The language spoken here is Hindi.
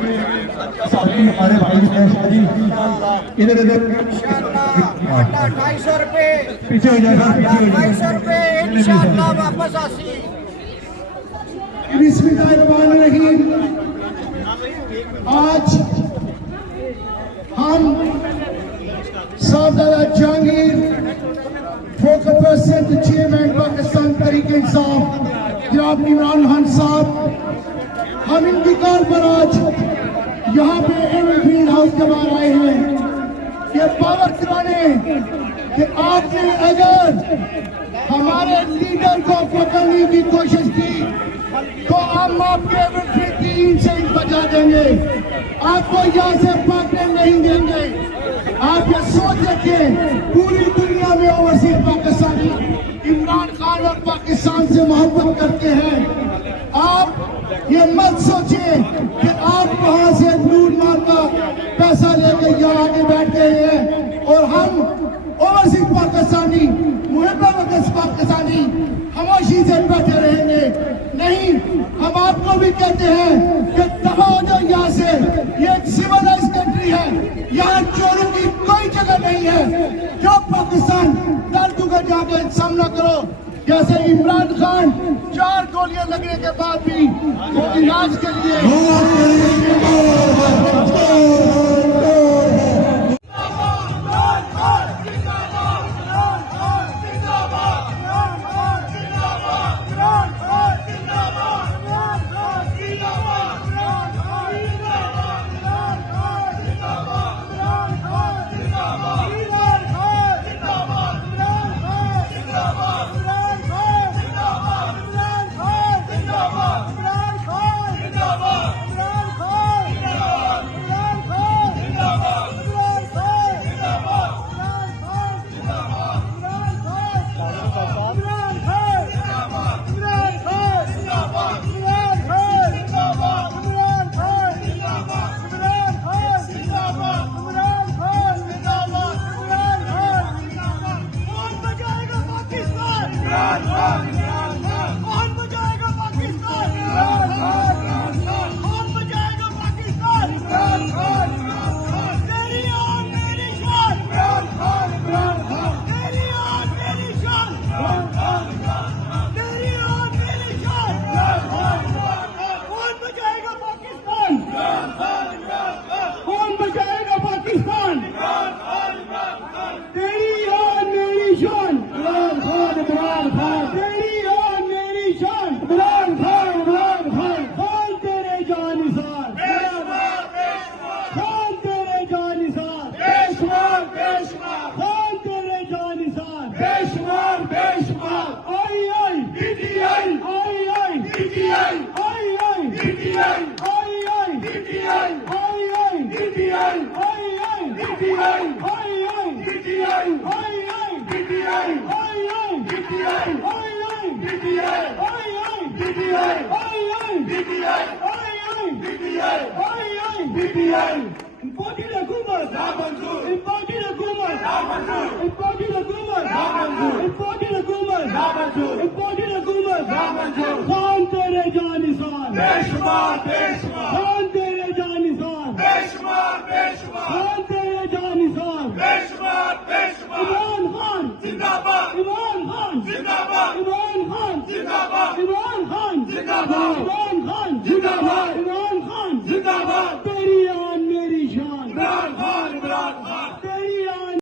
साथी हमारे भाई शादी इधर इधर 250 रुपए पीछे हो जाएगा, 250 रुपए इंशाअल्लाह वापस आसी। बिस्मिल्लाहिर्रहमानिर्रहीम। आज हम Sahibzada Jahangir focal person chairman Pakistan Tehreek Insaf जनाब इमरान खान साहब, हम इनकी कार पर आज यहाँ पे एवरग्रीन हाउस के बाहर आए हैं ये पावर कराने कि आपने अगर हमारे लीडर को पकड़ने की कोशिश की तो हम आपके एवरग्रीन टीम से बचा देंगे, आपको यहाँ से भागने नहीं देंगे। आप ये सोच रखें, पूरी दुनिया में ओवरसीज पाकिस्तानी इमरान खान और पाकिस्तान से मोहब्बत करते हैं। आप ये मत सोचिए कि आप वहां से लूट मार का पैसा लेकर यहाँ आके बैठ गए हैं और हम ओवरसीज पाकिस्तानी मुहब्बत पाकिस्तानी खामोशी से बैठे रहेंगे। नहीं, हम आपको भी कहते हैं कि दफा हो जाओ यहाँ से। ये एक सिविलाइज कंट्री है, यहाँ चोरों की कोई जगह नहीं है। जो पाकिस्तान दर्द का जाके सामना करो, जैसे इमरान खान 4 गोलियां लगने के बाद भी वो इलाज के लिए इमरान खान जिंदाबाद।